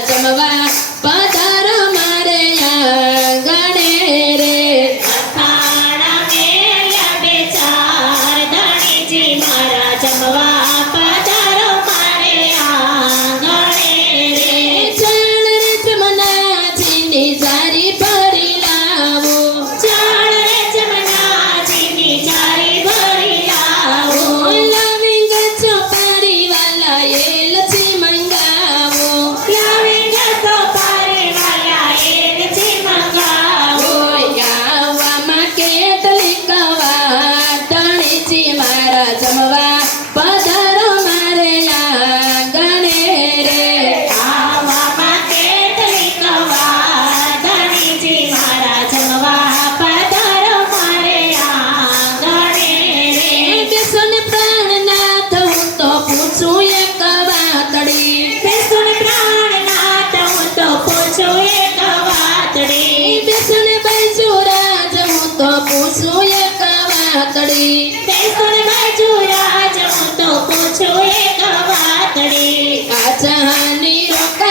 怎么办？વાતડી બેસુર મજુરા જમ તો પૂછું એક વાતડી કાચહાની રોક